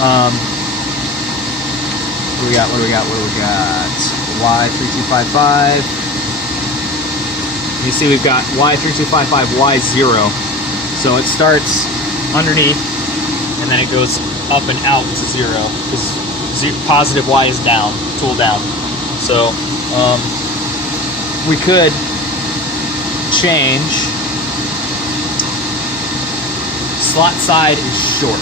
What do we got? Y3255. You see we've got Y3255, Y0. So it starts underneath and then it goes up and out to 0 because positive Y is down, tool down. So we could change. Slot side is short.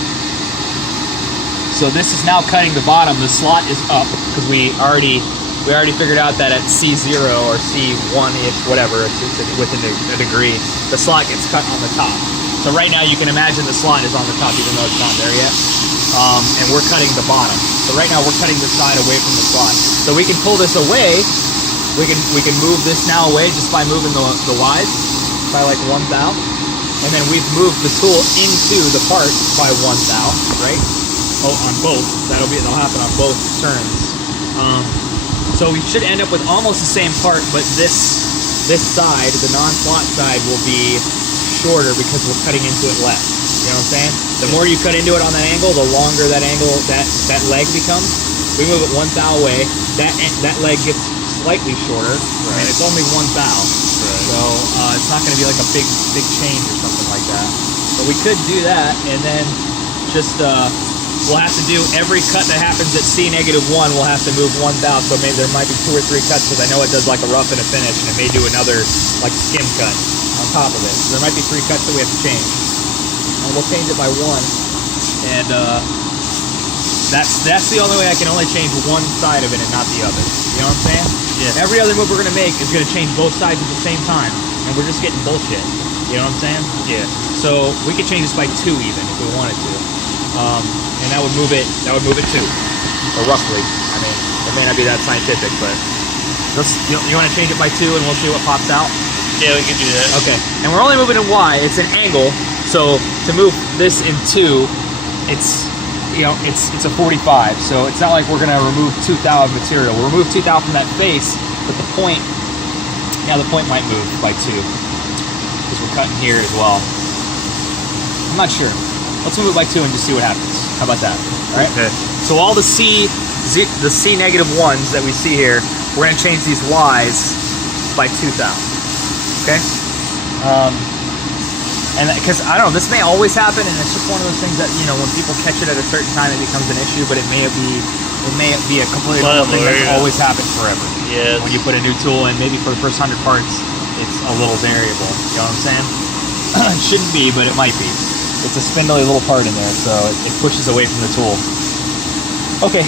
So this is now cutting the bottom. The slot is up because we already figured out that at C0 or C1-ish, whatever, within a degree, the slot gets cut on the top. So right now you can imagine the slot is on the top even though it's not there yet. And we're cutting the bottom. So right now we're cutting the side away from the slot. So we can pull this away. We can move this now away just by moving the Ys by like 1 thou. And then we've moved the tool into the part by 1 thou, right? Oh, on both. That'll happen on both turns. So we should end up with almost the same part, but this side, the non-slot side, will be shorter because we're cutting into it less. You know what I'm saying? The more you cut into it on that angle, the longer that angle, that leg becomes. We move it 1 thou away. That leg gets slightly shorter, right. And it's only 1 thou. Right. So it's not going to be like a big change or something like that. But we could do that, and then just we'll have to do every cut that happens at C-1. We'll have to move 1 thou. So maybe there might be 2 or 3 cuts because I know it does like a rough and a finish, and it may do another like skim cut on top of it. So there might be 3 cuts that we have to change. And we'll change it by 1, and that's the only way I can only change one side of it and not the other. You know what I'm saying? Yeah. Every other move we're gonna make is gonna change both sides at the same time, and we're just getting bullshit. You know what I'm saying? Yeah. So we could change this by 2 even if we wanted to, and that would move it 2, or roughly. I mean, it may not be that scientific, but you want to change it by 2 and we'll see what pops out. Yeah, we can do that. Okay. And we're only moving in Y. It's an angle. So to move this in 2, it's a 45. So it's not like we're gonna remove 2 thou of material. We'll remove 2 thou from that face, but the point might move by 2 because we're cutting here as well. I'm not sure. Let's move it by 2 and just see what happens. How about that? All right. Okay. So all the C-1s that we see here, we're gonna change these Ys by 2 thou. Okay. And because I don't know, this may always happen, and it's just one of those things that when people catch it at a certain time, it becomes an issue. But it may be a completely normal thing that's always happened forever. Yeah. When you put a new tool in, maybe for the first 100 parts, it's a little variable. You know what I'm saying? It shouldn't be, but it might be. It's a spindly little part in there, so it pushes away from the tool. Okay,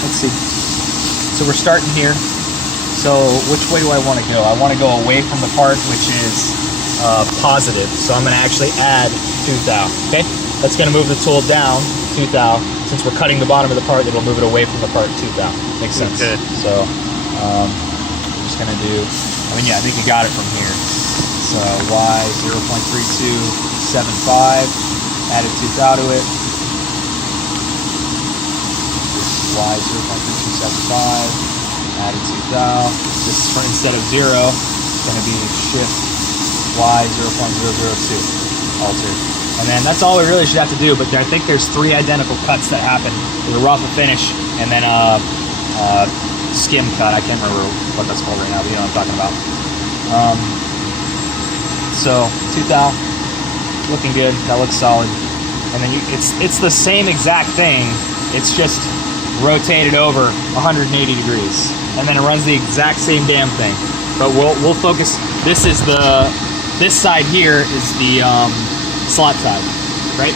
let's see. So we're starting here. So which way do I want to go? I want to go away from the part which is positive. So I'm going to actually add 2 thou. Okay, that's going to move the tool down 2 thou. Since we're cutting the bottom of the part, it'll move it away from the part 2 thou. Makes sense. Okay. So I'm just going to do. I mean, yeah, I think you got it from here. So Y 0.3275. Added 2 thou to it. Y 0.3275. Added 2 thou. This is for instead of 0, it's going to be shift Y 0.002 altered. And then that's all we really should have to do, but I think there's 3 identical cuts that happen. There's a rough, a finish, and then a skim cut. I can't remember what that's called right now, but you know what I'm talking about. So 2 thou, looking good. That looks solid. And then it's the same exact thing. It's just rotated over 180 degrees, and then it runs the exact same damn thing. But we'll focus. This side here is the slot side, right?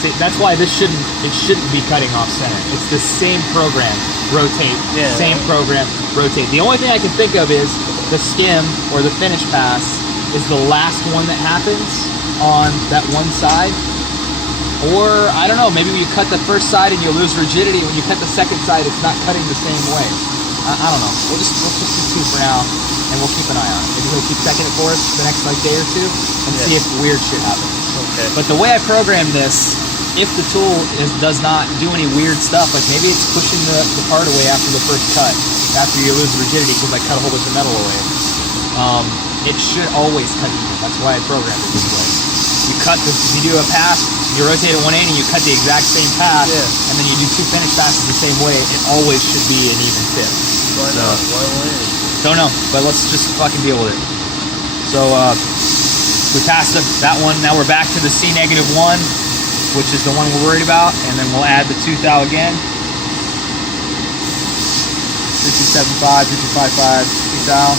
See, that's why it shouldn't be cutting off center. It's the same program, rotate. Yeah. Same program, rotate. The only thing I can think of is the skim or the finish pass is the last one that happens on that one side. Or, I don't know, maybe when you cut the first side and you lose rigidity, when you cut the second side, it's not cutting the same way. I don't know. Let's just do 2 for now, and we'll keep an eye on it. Maybe he'll keep checking it for us the next day or 2, and see if weird shit happens. Okay. But the way I programmed this, if the tool does not do any weird stuff, like maybe it's pushing the part away after the first cut, after you lose rigidity because I cut a whole bunch of metal away, it should always cut even. That's why I programmed it this way. You cut this, if you do a pass, you rotate at 180, you cut the exact same pass, Yeah. and then you do 2 finish passes the same way, it always should be an even tip. Why not? Why 180? Don't know, but let's just fucking deal with it. So we passed that one. Now we're back to the C-1, which is the one we're worried about, and then we'll add the 2 thou again. 5275, 5255, 2 thou.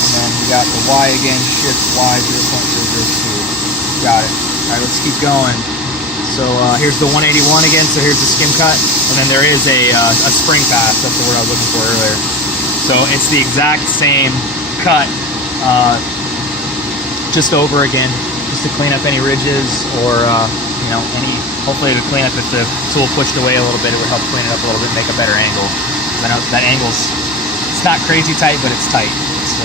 And then we got the Y again, shift Y 0.002. Got it. All right, let's keep going. So here's the 181 again. So here's the skim cut, and then there is a spring pass. That's the word I was looking for earlier. So it's the exact same cut, just over again, just to clean up any ridges or you know, hopefully to clean up if the tool pushed away a little bit, it would help clean it up a little bit, make a better angle. I know that angle's, it's not crazy tight, but it's tight. So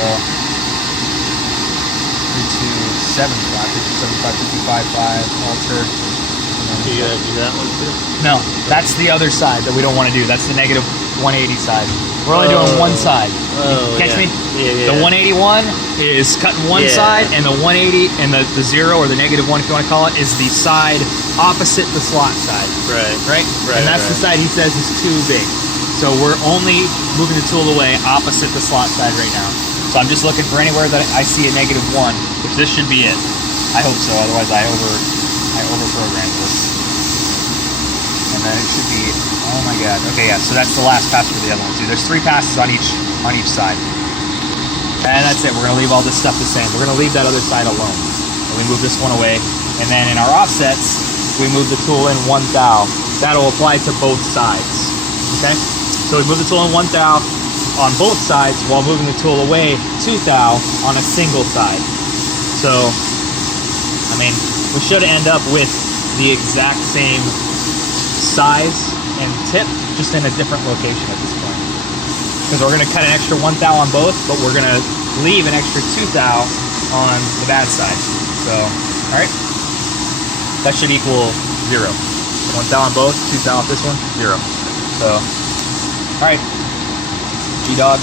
3275, 5255, alter. So you gotta do that one too? No, that's the other side that we don't want to do. That's the negative 180 side. We're only doing one side. Catch me? Yeah. The 181 is cutting one side, and the 180 and the 0 or the negative 1, if you want to call it, is the side opposite the slot side. Right. And that's the side he says is too big. So we're only moving the tool away opposite the slot side right now. So I'm just looking for anywhere that I see a negative 1, which this should be it. I hope so. Otherwise, I over-programmed this. And then it should be, oh my god. Okay, yeah, so that's the last pass for the other one too. There's 3 passes on each side. And that's it. We're gonna leave all this stuff the same. We're gonna leave that other side alone. And we move this one away. And then in our offsets, we move the tool in 1 thou. That'll apply to both sides. Okay? So we move the tool in 1 thou on both sides while moving the tool away 2 thou on a single side. So, I mean, we should end up with the exact same size and tip, just in a different location at this point. Because we're going to cut an extra 1 thou on both, but we're going to leave an extra 2 thou on the bad side. So, alright. That should equal 0. 1 thou on both, 2 thou off this one, 0. So, alright. G-Dog.